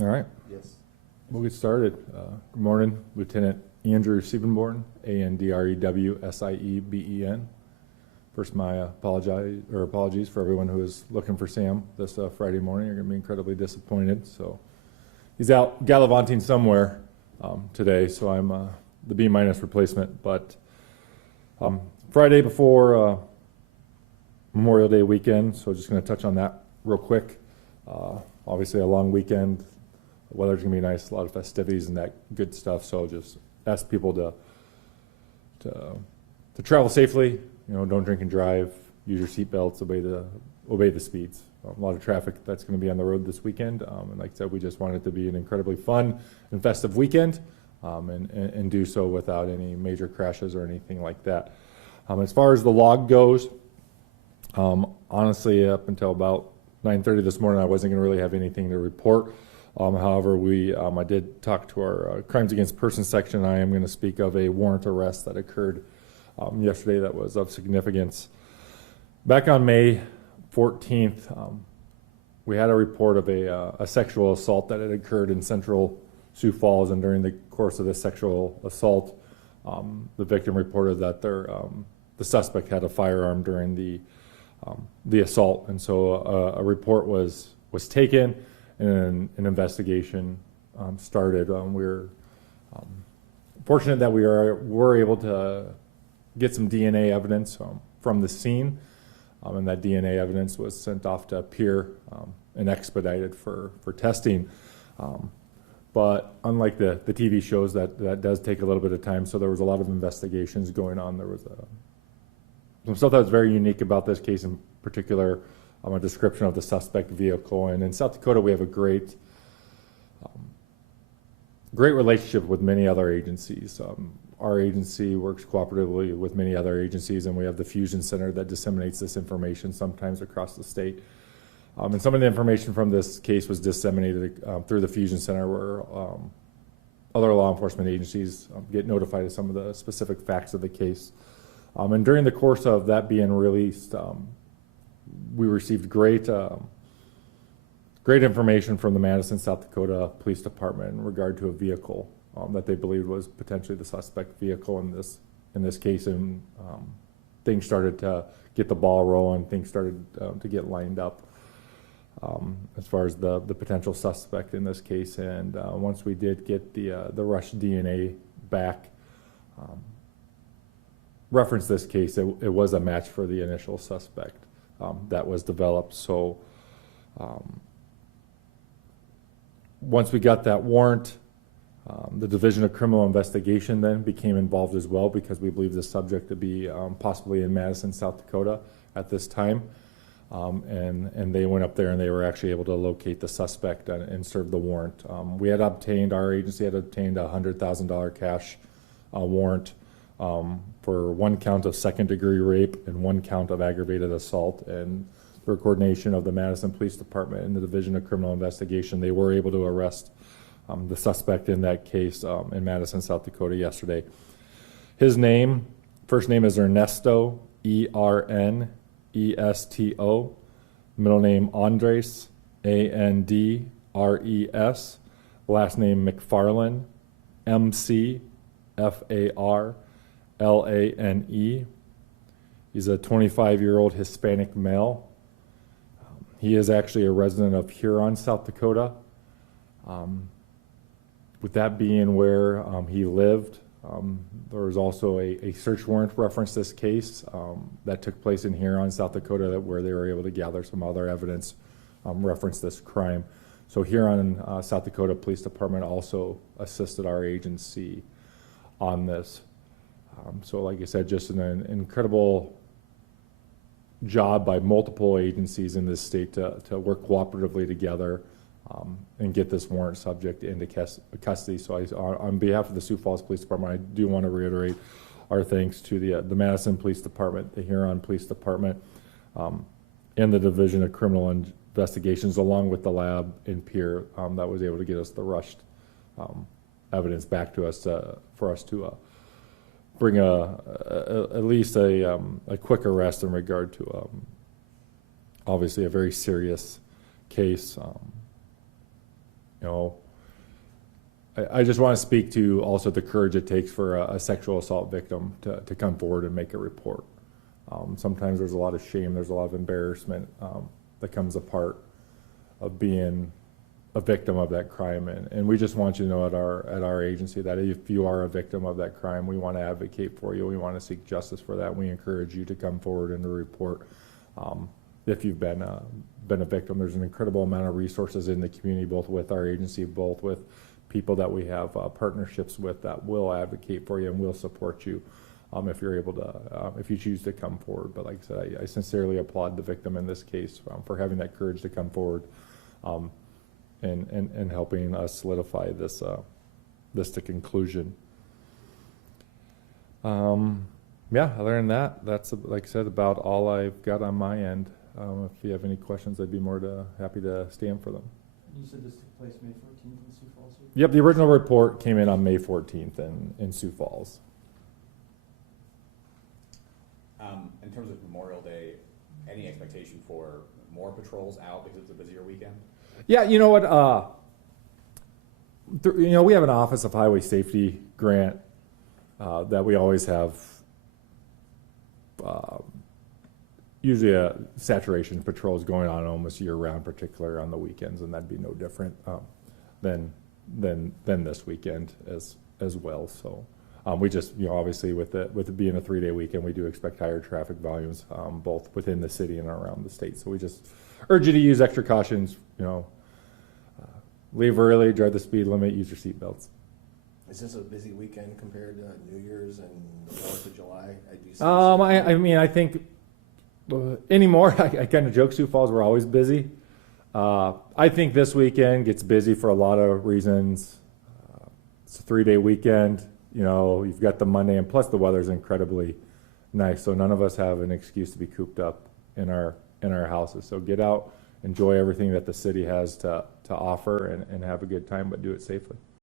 All right. Yes. We'll get started. Good morning, Lieutenant Andrew Siebenborn, ANDREWSIEBEN. First, my apologies for everyone who is looking for Sam this Friday morning. You're going to be incredibly disappointed. So he's out gallivanting somewhere today, so I'm the B- replacement. But Friday before Memorial Day weekend, so just going to touch on that real quick. Obviously, a long weekend. The weather's going to be nice, a lot of festivities and that good stuff. So just ask people to travel safely. You know, don't drink and drive. Use your seatbelts. Obey the speeds. A lot of traffic that's going to be on the road this weekend. And like I said, we just want it to be an incredibly fun and festive weekend, and do so without any major crashes or anything like that. As far as the log goes, honestly, up until about 9:30 this morning, I wasn't going to really have anything to report. However, I did talk to our Crimes Against Persons section. I am going to speak of a warrant arrest that occurred yesterday that was of significance. Back on May 14th, we had a report of a sexual assault that had occurred in Central Sioux Falls, and during the course of this sexual assault, the victim reported that the suspect had a firearm during the assault, and so a report was taken and an investigation started. We're fortunate that we were able to get some DNA evidence from the scene, and that DNA evidence was sent off to Peer and expedited for testing. But unlike the TV shows, that does take a little bit of time, so there was a lot of investigations going on. There was some stuff that was very unique about this case in particular, a description of the suspect vehicle. And in South Dakota, we have a great relationship with many other agencies. Our agency works cooperatively with many other agencies, and we have the Fusion Center that disseminates this information sometimes across the state. And some of the information from this case was disseminated through the Fusion Center, where other law enforcement agencies get notified of some of the specific facts of the case. And during the course of that being released, we received great information from the Madison, South Dakota Police Department in regard to a vehicle that they believed was potentially the suspect vehicle in this case, and things started to get the ball rolling. Things started to get lined up as far as the potential suspect in this case. And once we did get the rush DNA back, reference this case, it was a match for the initial suspect that was developed. So once we got that warrant, the Division of Criminal Investigation then became involved as well, because we believe the subject to be possibly in Madison, South Dakota at this time. And they went up there and they were actually able to locate the suspect and serve the warrant. Our agency had obtained a $100,000 cash warrant for one count of second-degree rape and one count of aggravated assault. And through coordination of the Madison Police Department and the Division of Criminal Investigation, they were able to arrest the suspect in that case in Madison, South Dakota yesterday. His first name is Ernesto, Ernesto. Middle name Andres, Andres. Last name McFarlane, McFarlane. He's a 25-year-old Hispanic male. He is actually a resident of Huron, South Dakota. With that being where he lived, there was also a search warrant reference this case that took place in Huron, South Dakota, where they were able to gather some other evidence reference this crime. So Huron, South Dakota Police Department also assisted our agency on this. So like I said, just an incredible job by multiple agencies in this state to work cooperatively together and get this warrant subject into custody. So on behalf of the Sioux Falls Police Department, I do want to reiterate our thanks to the Madison Police Department, the Huron Police Department, and the Division of Criminal Investigations, along with the lab in Peer that was able to get us the rushed evidence back to us for us to bring at least a quick arrest in regard to obviously a very serious case. You know, I just want to speak to also the courage it takes for a sexual assault victim to come forward and make a report. Sometimes there's a lot of shame, there's a lot of embarrassment that comes a part of being a victim of that crime, and we just want you to know at our agency that if you are a victim of that crime, we want to advocate for you. We want to seek justice for that. We encourage you to come forward and to report if you've been a victim. There's an incredible amount of resources in the community, both with our agency, both with people that we have partnerships with that will advocate for you and will support you if you're able to, if you choose to come forward. But like I said, I sincerely applaud the victim in this case for having that courage to come forward and helping us solidify this to conclusion. Yeah, other than that, that's, like I said, about all I've got on my end. If you have any questions, I'd be happy to stand for them. You said this took place May 14th in Sioux Falls? Yep, the original report came in on May 14th in Sioux Falls. In terms of Memorial Day, any expectation for more patrols out because it's a busier weekend? Yeah, you know what? We have an Office of Highway Safety grant that we always have. Usually a saturation patrols going on almost year-round, particularly on the weekends, and that'd be no different than this weekend as well. So we just, obviously with it being a 3-day weekend, we do expect higher traffic volumes both within the city and around the state. So we just urge you to use extra cautions. Leave early, drive the speed limit, use your seatbelts. Is this a busy weekend compared to New Year's and the 4th of July? I think anymore, I kind of joke Sioux Falls, we're always busy. I think this weekend gets busy for a lot of reasons. It's a 3-day weekend. You've got the Monday, and plus the weather's incredibly nice, so none of us have an excuse to be cooped up in our houses. So get out, enjoy everything that the city has to offer, and have a good time, but do it safely.